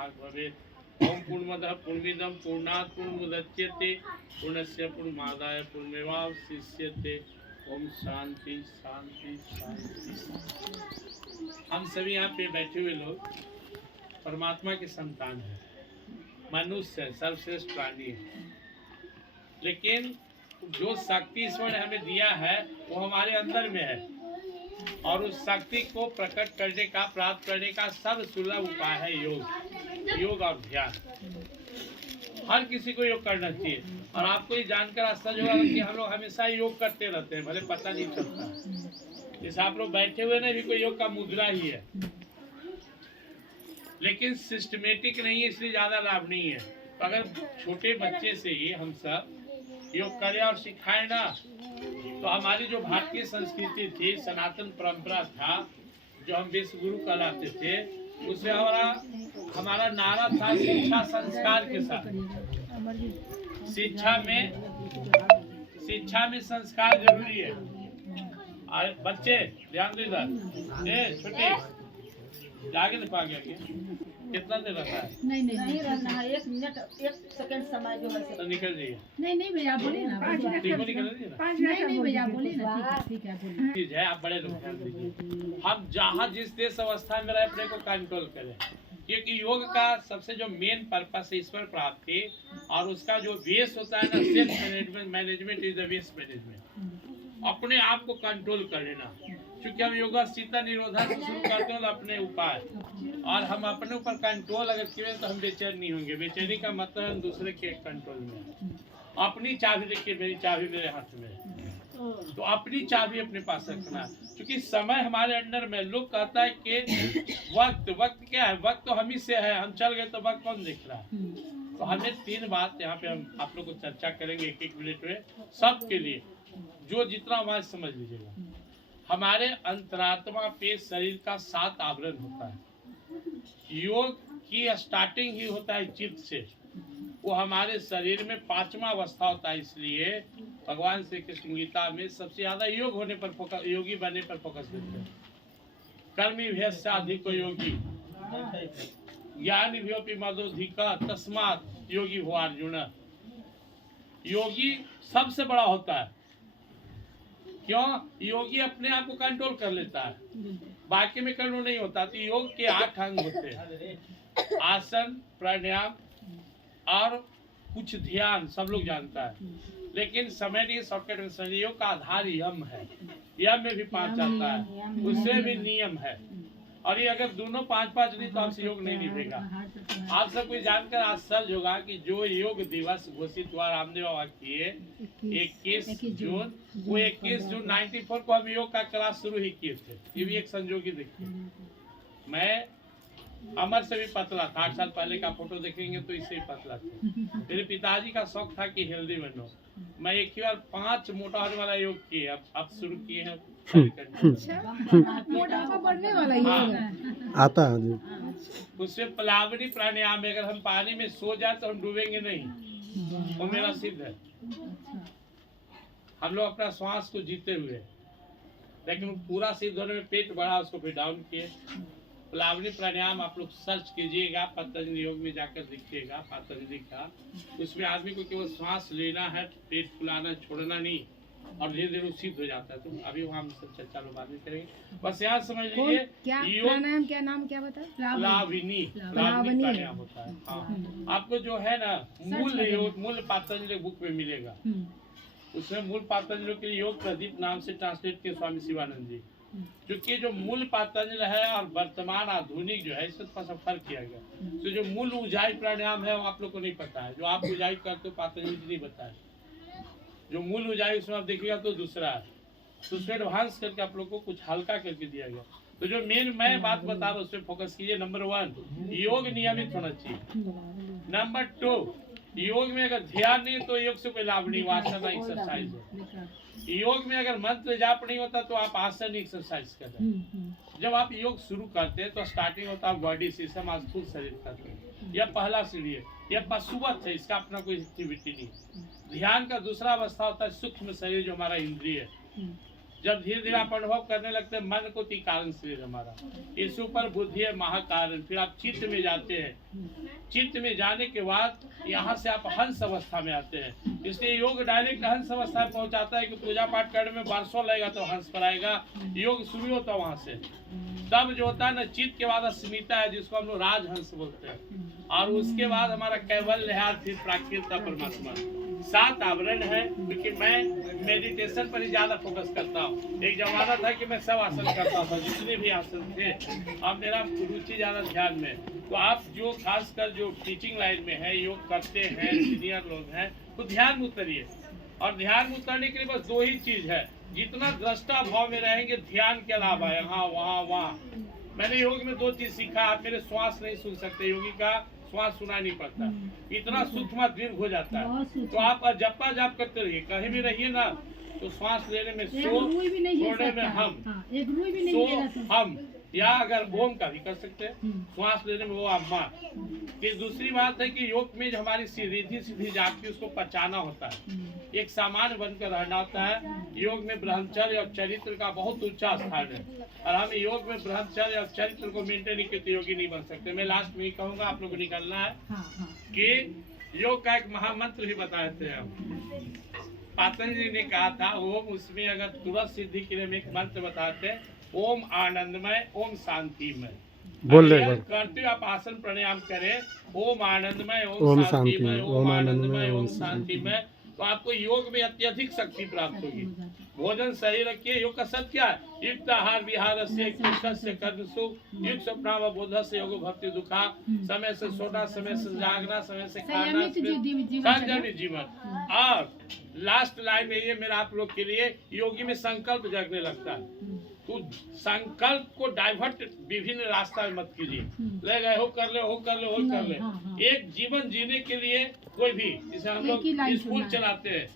भाग भवेत्। ओम पूर्णमदः पूर्णमिदं पूर्णात् पूर्णमुदच्यते पूर्णस्य पूर्णमादाय पूर्णमेवावशिष्यते। ओम शांति शांति शांति। हम सभी यहाँ पे बैठे हुए लोग परमात्मा के संतान हैं, मनुष्य है, सर्वश्रेष्ठ प्राणी है, लेकिन जो शक्ति ईश्वर ने हमें दिया है वो हमारे अंदर में है, और उस शक्ति को प्रकट करने का, प्राप्त करने का सर्वसुलभ उपाय है योग। योग और ध्यान। हर किसी को योग करना चाहिए। और आपको ये जानकर आश्चर्य होगा कि हम लोग हमेशा योग करते रहते हैं, भले पता नहीं चलता। जैसे आप लोग बैठे हुए ना, भी कोई योग का मुद्रा ही है, लेकिन सिस्टमेटिक नहीं है, इसलिए ज्यादा लाभ नहीं है। तो अगर छोटे बच्चे से ही हम सब योग करें और सिखाएं ना, तो हमारी जो भारतीय संस्कृति थी, सनातन परंपरा था, जो हम विश्व गुरु कहलाते थे, उससे हमारा नारा था शिक्षा संस्कार के साथ। शिक्षा में संस्कार जरूरी है। और बच्चे ध्यान दो इधर, छोटे आगे नहीं पा गया, कितना देर रखा है? नहीं रहना है, 1 मिनट 1 सेकंड समय जो है तो निकल जाइए। नहीं भैया बोलिए ना, 5 मिनट निकल दीजिए ना। नहीं भैया बोलिए ना, ठीक है बोलिए। चीज है, आप बड़े लोग ध्यान दीजिए। हम जहाँ जिस देश अवस्था में रहे अपने को कंट्रोल करें, क्योंकि योग का सबसे जो मेन पर्पस है ईश्वर प्राप्ति, और उसका जो बेस होता है ना, self management is the base management. अपने आप को कंट्रोल कर लेना। क्योंकि हम योगा सीता निरोधा से शुरू करते हैं अपने उपाय, और हम अपने ऊपर कंट्रोल अगर किए तो हम बेचैन नहीं होंगे। बेचैनी का मतलब हम दूसरे के कंट्रोल में। अपनी चाबी देखिए, मेरी चाबी मेरे हाथ में, तो अपनी चाबी अपने पास रखना। क्योंकि समय हमारे अंडर में। लोग कहता है कि वक्त क्या है, वक्त तो हम ही से है, हम चल गए तो वक्त कौन देख रहा है। तो हमें 3 बात यहाँ पे हम आप लोग को चर्चा करेंगे 1-1 मिनट में, सबके लिए, जो जितना आवाज समझ लीजिएगा। हमारे अंतरात्मा पे शरीर का 7 आवरण होता है। योग की स्टार्टिंग ही होता है चित्त से। वो हमारे शरीर में 5वां अवस्था होता है। इसलिए भगवान श्री कृष्ण गीता में सबसे ज्यादा योग होने पर फोकस, योगी बनने पर फोकस देते हैं। कर्मी भेषा अधिक योगी ज्ञान भ्योपि मदोधिका तस्मात् योगी हो अर्जुन। योगी सबसे बड़ा होता है। क्यों? योगी अपने आप को कंट्रोल कर लेता है, बाकी में कंट्रोल नहीं होता। तो योग के 8 अंग होते हैं, आसन, प्राणायाम और कुछ ध्यान, सब लोग जानता है। लेकिन समय नहीं, शॉर्टकट में समझिए। योग का आधार यम है, यम में भी 5 आता है, उससे भी नियम है। और ये अगर दोनों 5-5 नहीं तो आपसे योग नहीं निभेगा। आप सब कोई जानकर आश्चर्य होगा कि जो योग दिवस घोषित हुआ रामदेव बाबा किए 21 जून, वो 21 जून 94 को हम योग का क्लास शुरू ही किए थे। ये भी एक संजोगी देखिए। मैं अमर से भी पतला था, 8 साल पहले का फोटो देखेंगे तो इससे भी पतला था। मेरे पिताजी का शौक था कि हेल्दी बनो। मैं एक ही बार 5 मोटा होने वाला योग किए, अब शुरू किए हैं। मोटापा बढ़ने वाला योग आता है जी। उसमें प्लावनी प्राणायाम में अगर हम पानी में सो जाए तो हम डूबेंगे नहीं, वो मेरा सिद्ध है। हम लोग अपना श्वास को जीते हुए, लेकिन पूरा सिद्ध होने में पेट बढ़ा, उसको फिर डाउन किए। प्लावनी प्राणायाम आप लोग सर्च कीजिएगा, पतंजलि योग में जाकर देखिएगा पतंजलि का। उसमें आदमी को केवल श्वास लेना है, पेट फुलाना छोड़ना नहीं, और धीरे धीरे सिद्ध हो जाता है। तो अभी हम सब चर्चा लोग बाद में करेंगे। बस यहाँ समझ लीजिए, प्राणायाम क्या नाम क्या बता? प्लावनी प्राणायाम होता है। हाँ, आपको जो है ना मूल पतंजलि बुक में मिलेगा। उसमें मूल पतंजलि के योग प्रदीप नाम से ट्रांसलेट किए स्वामी शिवानंद जी। क्योंकि जो मूल पतंजलि है और वर्तमान आधुनिक जो है, इससे थोड़ा सा फर्क किया गया। तो जो मूल ऊंचाई प्राणायाम है वो आप लोग को नहीं पता है। जो आप ऊंचाई करते हो पतंजलि जी नहीं बताया। जो मूल ऊंचाई उसमें आप देखिएगा तो दूसरा है, तो उसमें एडवांस करके आप लोग को कुछ हल्का करके दिया गया। तो जो मेन मैं बात बता रहा हूँ उस पर फोकस कीजिए। नंबर 1, योग नियमित होना चाहिए। नंबर 2, योग में अगर ध्यान नहीं तो योग से कोई लाभ नहीं, आसन एक्सरसाइज है। योग में अगर मंत्र जाप नहीं होता तो आप आसन एक्सरसाइज कर रहे हैं। जब आप योग शुरू करते हैं तो स्टार्टिंग होता है बॉडी सिस्टम, स्थूल शरीर करते हैं। यह पहला सीढ़ी है, यह पशुवत है, इसका अपना कोई एक्टिविटी नहीं। ध्यान का दूसरा अवस्था होता है सूक्ष्म शरीर, जो हमारा इंद्रिय है। जब धीरे धीरे आप अनुभव करने लगते हैं मन को कारण शरीर हमारा, इस ऊपर बुद्धि है महाकारण। फिर आप चित्त में जाते हैं, चित्त में जाने के बाद यहाँ से आप हंस अवस्था में आते हैं। इसलिए योग डायरेक्ट हंस अवस्था में पहुँचाता है कि पूजा पाठ करने में वर्षों लगेगा तो हंस पर आएगा। योग शुरू होता है वहाँ से, तब जो होता है ना चित्त के बाद अस्मिता है जिसको हम लोग राजहंस बोलते हैं, और उसके बाद हमारा कैवल्य है, फिर प्राकृत परमात्मा। 7 आवरण है, क्योंकि मैं मेडिटेशन पर ही ज्यादा फोकस करता हूँ। एक जमाना था कि मैं सब आसन करता था, जितने भी आसन थे। अब मेरा रुचि ज्यादा ध्यान में। तो आप जो खासकर जो टीचिंग लाइन में है, योग करते हैं, सीनियर लोग हैं, तो ध्यान में उतरिए। और ध्यान में उतरने के लिए बस 2 ही चीज है, जितना दृष्टा भाव में रहेंगे ध्यान के अलावा यहाँ वहाँ वहाँ। मैंने योग में 2 चीज सीखा। आप मेरे श्वास नहीं सुन सकते, योगी का श्वास सुना नहीं पड़ता, इतना सूक्ष्म दीर्घ हो जाता है। तो आप जपा जाप करते रहिए, कहीं भी रहिए ना, तो श्वास लेने में सो, छोड़ने में हम, सो हम, या अगर ओम का भी कर सकते हैं, श्वास लेने में वो अम्मा। फिर दूसरी बात है कि योग में जो हमारी रिद्धि सिद्धि जागती है उसको पचाना होता है, एक सामान्य बनकर रहना होता है। योग में ब्रह्मचर्य और चरित्र का बहुत ऊंचा स्थान है, और हम योग में ब्रह्मचर्य और चरित्र को मेंटेन नहीं करते योगी नहीं बन सकते। मैं लास्ट में ही कहूँगा, आप लोग को निकलना है कि योग का एक महामंत्र भी बताते हैं हम। पतंजलि ने कहा था ओम, उसमें अगर तुरंत सिद्धि के लिए हम एक मंत्र बताते हैं, ओम आनंदमय, ओम शांतिमय। बोल रहे करते आप आसन प्राणायाम करें, ओम आनंदमय, ओम शांतिमय, ओम आनंदमय, ओम शांतिमय, तो आपको योग में अत्यधिक शक्ति प्राप्त होगी। भोजन सही रखिए। योग का सत्य क्या है? युक्त आहार विहार से कर्मसु युक्त स्वप्नावबोध से योग भक्ति दुखा, समय से सोना, समय से जागना, समय से खाना, संयमित जीवन। और लास्ट लाइन में ये मेरा आप लोग के लिए, योगी में संकल्प जगने लगता है। तो संकल्प को डाइवर्ट विभिन्न रास्ता में मत कीजिए, ले गए हो कर ले, हो कर ले, हो कर ले। एक जीवन जीने के लिए कोई भी, जैसे हम लोग स्कूल चलाते हैं,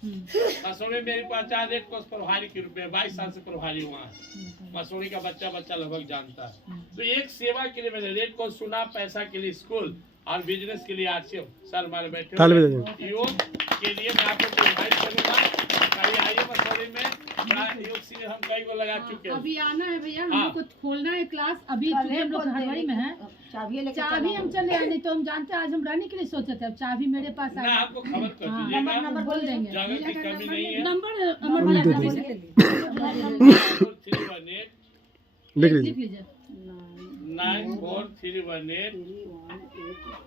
मसूरी मेरे पास 4 रेड क्रॉस प्रभारी के रूप में 22 साल से प्रभारी हुआ है। मसूरी का बच्चा लगभग जानता है। तो एक सेवा के लिए मैंने रेड क्रॉस चुना, पैसा के लिए स्कूल और बिजनेस के लिए RCM सर हमारे बैठे। योग के लिए मैं आपको इनवाइट करूँगा, कहीं आइए मसूरी में। योग से हम कई को लगा चुके हैं। अभी आना है भैया, हम लोग को खोलना है क्लास। अभी हम लोग हलवाई में हैं, चाबी हम चले आए, नहीं तो हम जानते हैं आज हम रहने के लिए सोचे थे। अब चाबी मेरे पास है, आपको खबर कर दीजिएगा, नंबर बोल देंगे, जगह की कमी नहीं है। नंबर लिख लीजिए 9431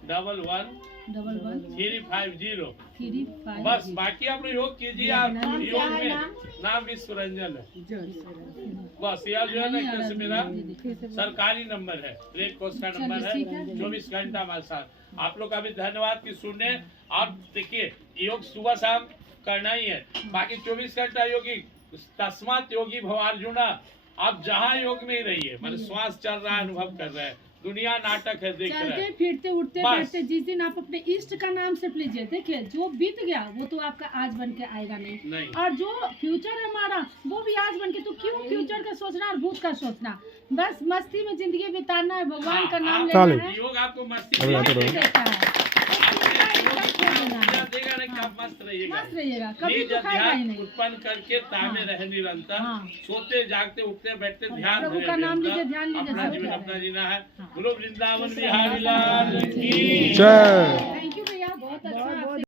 11 बस। बाकी आप लोग योग कीजिए। आप योग में नाम विश्वरंजन है, बस यह जो है ना कैसे मेरा सरकारी नंबर है, रेड क्रॉस का नंबर है, 24 घंटा हमारे साथ। आप लोग का भी धन्यवाद कि सुनने। और देखिए योग सुबह शाम करना ही है, बाकी 24 घंटा योगी। तस्मात योगी भव अर्जुना, आप जहाँ योग में ही रहिए, मतलब श्वास चल रहा है, अनुभव कर रहे हैं। दुनिया नाटक है, देख रहे हैं। फिरते उठते बैठते, जिस दिन आप अपने इष्ट का नाम सिर्फ लीजिए, देखिए जो बीत गया वो तो आपका आज बन के आएगा नहीं। और जो फ्यूचर है हमारा वो भी आज बन के, तो क्यों फ्यूचर का सोचना और भूत का सोचना। बस मस्ती में जिंदगी बिताना है, भगवान का नाम लेना है। योग आपको मस्ती देता है, मस्त रहिएगा, कभी ध्यान उत्पन्न करके तामे रहे निरंतर। सोते जागते उठते बैठते ध्यान, प्रभु का नाम लीजिए, ध्यान लीजिए, अपना जीवन अपना जीना है। गुरु वृंदावन बिहारी लाल की जय। थैंक यू भैया, बहुत अच्छा।